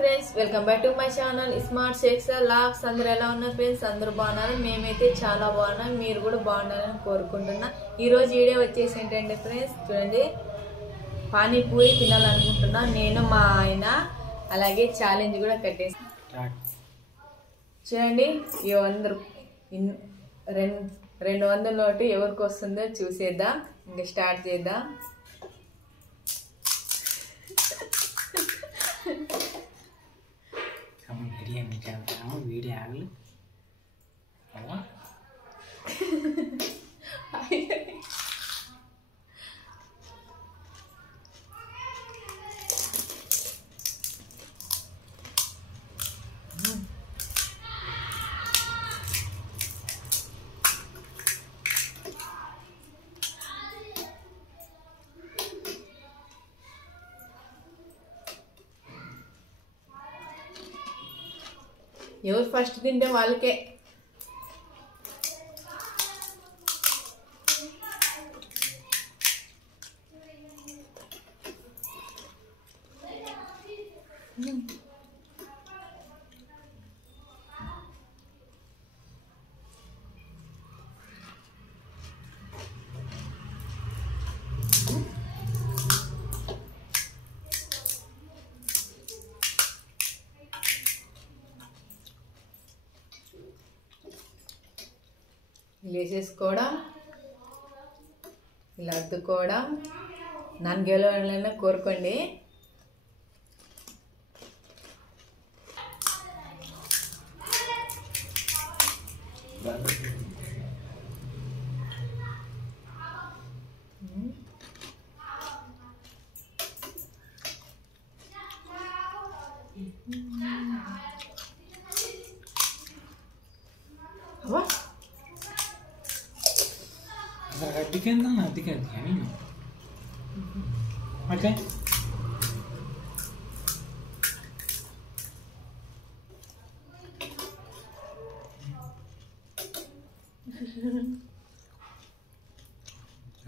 Friends, welcome back to my channel smart shakes lakhs. అందరూ ఎలా ఉన్నారు ఫ్రెండ్స్? అందరూ బాగున్నారు. మేమైతే చాలా బాగున్నాం. మీరు కూడా బాగున్నారని కోరుకుంటున్నా. ఈరోజు వీడియో వచ్చేసి ఏంటంటే ఫ్రెండ్స్, చూడండి, పానీపూరి తినాలనుకుంటున్నా నేను, మా ఆయన. అలాగే ఛాలెంజ్ కూడా కట్టేసి చూడండి. 200 నోటు ఎవరికి వస్తుందో చూసేద్దాం. ఇంకా స్టార్ట్ చేద్దాం. బిర్యానీ చేద్దాము. వీడియో ఆగలు ఎవరు ఫస్ట్ తింటే వాళ్ళకే. వేసేసుకోవడం, ఇలా అద్దుకోవడం. నన్ను గెలవాలైనా కోరుకోండి. అవ్వా అద్దెకేందా? అద్దెకేది కానీ ఓకే.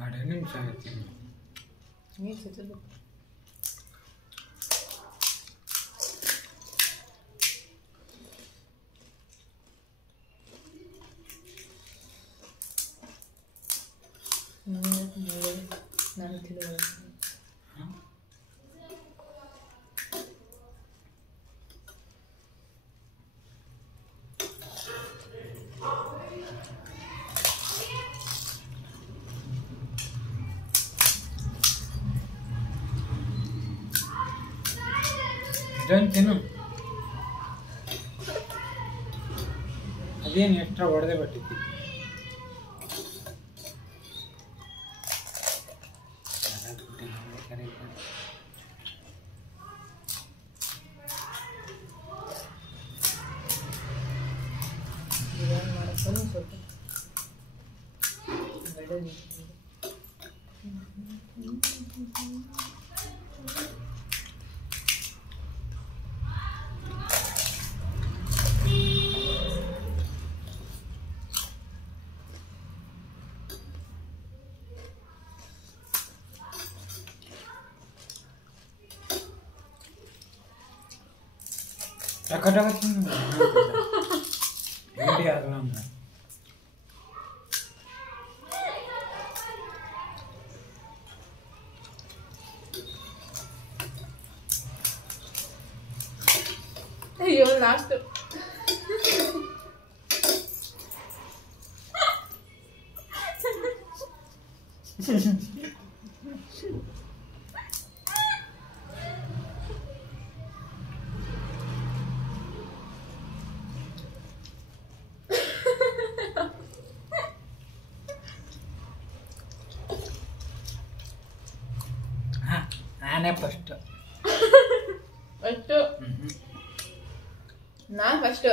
ఆడే నిమిషాలు తిను. అదేం ఎక్స్ట్రా వడదే పట్టింది. ఏంటి అలా అయ్యో లాస్ట్ ఫస్ట్ నా ఫస్ట్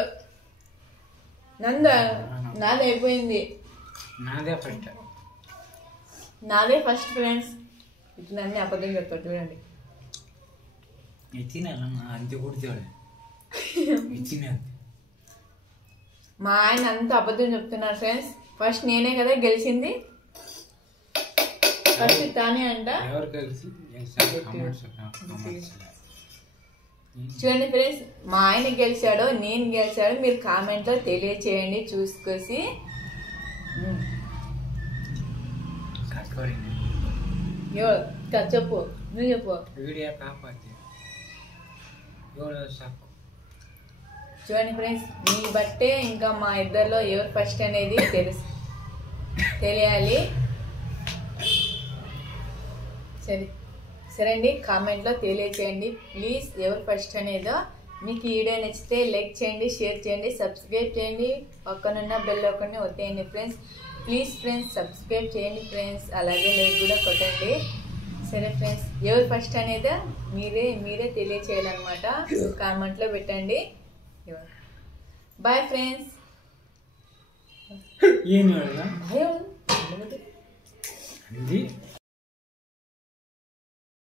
నాదే అయిపోయింది. నాదే ఫస్ట్ ఫ్రెండ్స్. ఇట్లా అన్ని అబద్ధం చెప్తారు చూడండి. అంతే కూడా మా ఆయన అంత అబద్ధం చెప్తున్నారు ఫ్రెండ్స్. ఫస్ట్ నేనే కదా గెలిచింది. ఫస్ట్ తానే అంట. ఎవరు కలిసి చూడండి ఫ్రెండ్స్, మా ఆయన గెలిచాడో నేను గెలిచాడో మీరు కామెంట్లో తెలియచేయండి చూసుకొసి. చెప్పు, నువ్వు చెప్పు. చూడండి ఫ్రెండ్స్, మీ బట్టే ఇంకా మా ఇద్దరిలో ఎవరు ఫస్ట్ అనేది తెలియాలి. సరే అండి, కామెంట్లో తెలియచేయండి ప్లీజ్ ఎవరు ఫస్ట్ అనేదో. మీకు ఈ వీడియో నచ్చితే లైక్ చేయండి, షేర్ చేయండి, సబ్స్క్రైబ్ చేయండి, పక్కనున్న బెల్ ఒకటి ఒత్తేయండి ఫ్రెండ్స్. ప్లీజ్ ఫ్రెండ్స్ సబ్స్క్రైబ్ చేయండి ఫ్రెండ్స్, అలాగే లైక్ కూడా కొట్టండి. సరే ఫ్రెండ్స్, ఎవరు ఫస్ట్ అనేదో మీరే తెలియచేయాలన్నమాట. కామెంట్లో పెట్టండి. Bye friends. ఏం